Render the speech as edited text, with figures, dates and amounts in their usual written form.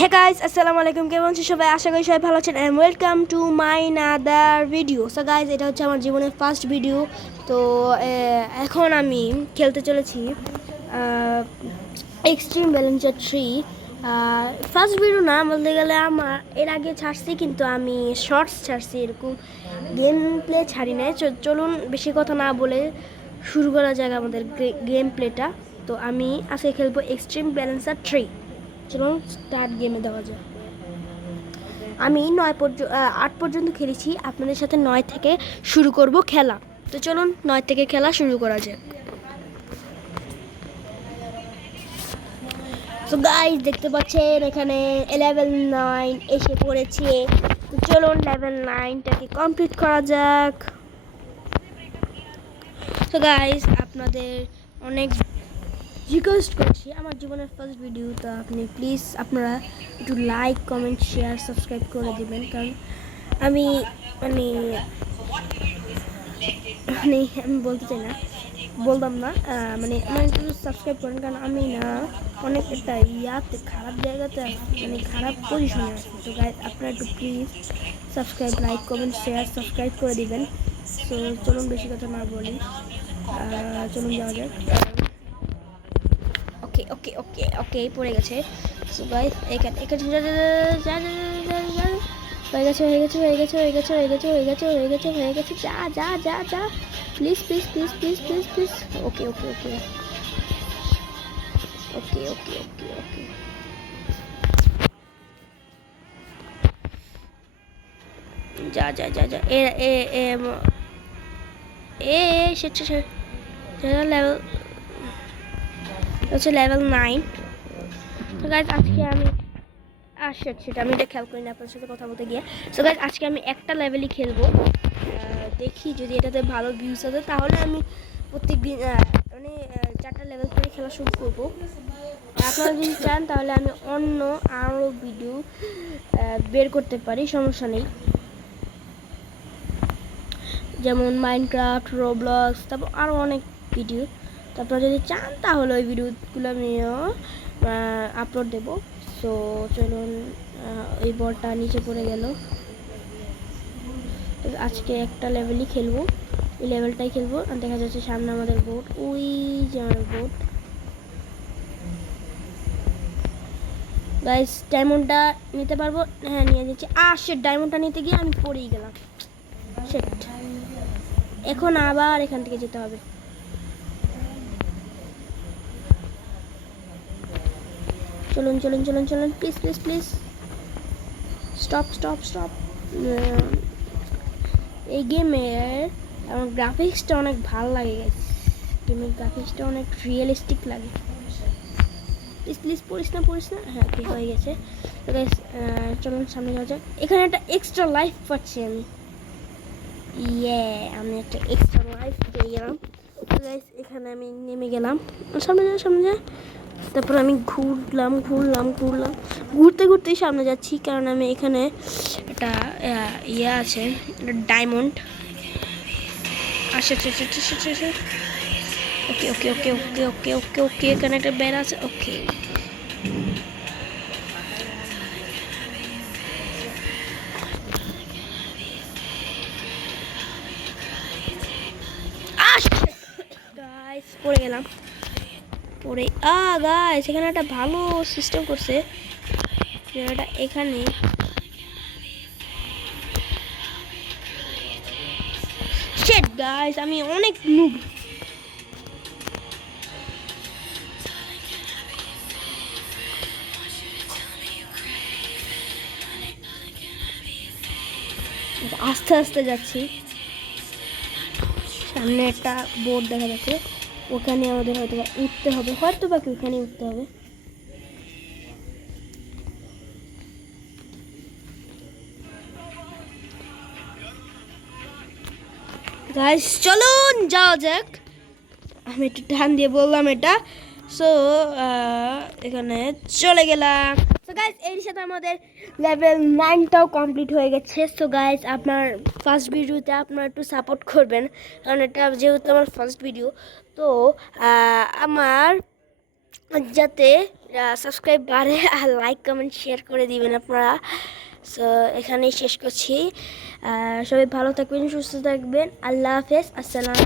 Hey guys, আসসালামু আলাইকুম। কেমন আছেন সবাই? আশা করি সবাই ভালো আছেন and welcome to my another video. So guys, এটা হচ্ছে আমার জীবনের ফার্স্ট ভিডিও। তো এখন আমি খেলতে চলেছি এক্সট্রিম ব্যালেন্সার 3। ফার্স্ট ভিডিও না বলতে গেলে, আমার এর আগে ছাড়ছি, কিন্তু আমি শর্টস ছাড়ছি, এরকম গেম প্লে ছাড়ি নাই। চলুন বেশি কথা না বলে শুরু করা যাক আমাদের গেম প্লেটা। তো আমি আজকে খেলবো এক্সট্রিম ব্যালেন্সার 3। চলুন স্টার্ট গেমে দেওয়া যায়। আমি 8 পর্যন্ত খেলেছি, আপনাদের সাথে 9 থেকে শুরু করব খেলা। তো চলুন 9 থেকে খেলা শুরু করা যাক। তো গাইস, দেখতে পাচ্ছেন এখানে লেভেল 9 এসে পড়েছে। তো চলুন লেভেল 9টাকে কমপ্লিট করা যাক। তো গাইস, আপনাদের অনেক রিকোয়েস্ট করছি, আমার জীবনের ফার্স্ট ভিডিও, তো আপনি প্লিজ আপনারা একটু লাইক, কমেন্ট, শেয়ার, সাবস্ক্রাইব করে দেবেন। কারণ আমি মানে মানে আমি বলতে চাই না, বলতাম না, মানে আমার একটু সাবস্ক্রাইব করেন। কারণ আমি না অনেক একটা ইয়াতে খারাপ জায়গাতে মানে খারাপ পজিশনে আছি। তো গাইস, আপনারা একটু please subscribe, like, comment, share, subscribe করে দিবেন। তো চলুন বেশি কথা না বলি, চলুন যাওয়া যাক। ওকে ওকে ওকে ওকে পড়ে গেছে। সো গাইস, এখানে হয়ে গেছে হয়ে গেছে হয়ে গেছে হয়ে গেছে হয়ে গেছে হয়ে গেছে হয়ে গেছে হয়ে গেছে যা যা যা যা, please please please please please please. Okay okay okay okay okay okay okay যা যা যা যা এ এ এ এ সেটা লেভেল হচ্ছে লেভেল 9। তো গাইস, আজকে আমি সেটা আমি এটা খেয়াল করি না আপনার সাথে কথা বলতে গিয়ে। সো গাইস, আজকে আমি একটা লেভেলই খেলবো। দেখি যদি এটাতে ভালো ভিউজ আসে, তাহলে আমি প্রত্যেক দিন মানে 4টা লেভেল করে খেলা শুরু করবো। আপনারা যদি চান তাহলে আমি অন্য আরও ভিডিও বের করতে পারি, সমস্যা নেই। যেমন মাইনক্রাফট, রোবলক্স, তারপর আরও অনেক ভিডিও। তো আপনারা যদি চান তাহলে ওই ভিডিওগুলো আমিও আপলোড দেবো। সো চলুন, এই বলটা নিচে পড়ে গেল। আজকে একটা লেভেলই খেলবো, এই লেভেলটাই খেলবো। আর দেখা যাচ্ছে সামনে আমাদের বোট, ওই যে আমাদের বোট। গাইস, ডায়মন্ডটা নিতে পারবো? হ্যাঁ, নিয়ে যাচ্ছি। সেট, ডায়মন্ডটা নিতে গিয়ে আমি পড়েই গেলাম। সেট, এখন আবার এখান থেকে যেতে হবে। চলুন চলুন চলুন চলুন, please please please stop stop stop. এই গেমের আমার গ্রাফিক্সটা অনেক ভালো লাগে গাইস, গেমের গ্রাফিক্সটা অনেক রিয়েলিস্টিক লাগে। প্লিজ প্লিজ পড়িস না পড়িস না। হ্যাঁ, কি হয়ে গেছে। তো গাইস, চলুন সামনে যাওয়া যাক। এখানে একটা এক্সট্রা লাইফ পাচ্ছি আমি। আমি একটা এক্সট্রা লাইফ পেয়ে গেলাম। তো গাইস, এখানে আমি নেমে গেলাম। সামনে যা সামনে যা। তারপর আমি ঘুরলাম ঘুরলাম ঘুরলাম, ঘুরতে ঘুরতেই সামনে যাচ্ছি। কারণ আমি এখানে একটা ইয়ে আছে, ডায়মন্ড। ওকে okay okay okay okay okay ওকে এখানে একটা বেড়া আছে। ওকে, গাইস পড়ে গেলাম। পড়ে গাইস, এখানে একটা ভালো সিস্টেম করছে, যেটা এখানে শিট গাইস, আমি অনেক নুব। আস্তে আস্তে যাচ্ছি। সামনে একটা বোর্ড দেখা যাচ্ছে, ওখানে আমাদের হয়তো বা উঠতে হবে, হয়তো বা কি ওখানে উঠতে হবে। গাইস চলুন যাওয়া যাক। আমি একটু টান দিয়ে বললাম এটা। সো এখানে চলে গেলাম। সো গাইস, এর সাথে আমাদের লেভেল 9টাও কমপ্লিট হয়ে গেছে। সো গাইস, আপনার ফার্স্ট ভিডিওতে আপনারা একটু সাপোর্ট করবেন, কারণ এটা যেহেতু আমার ফার্স্ট ভিডিও। তো আমার যাতে সাবস্ক্রাইব বাড়ে আর লাইক কমেন্ট শেয়ার করে দিবেন আপনারা। সো এখানেই শেষ করছি। সবাই ভালো থাকবেন, সুস্থ থাকবেন। আল্লাহ হাফেজ, আসসালামু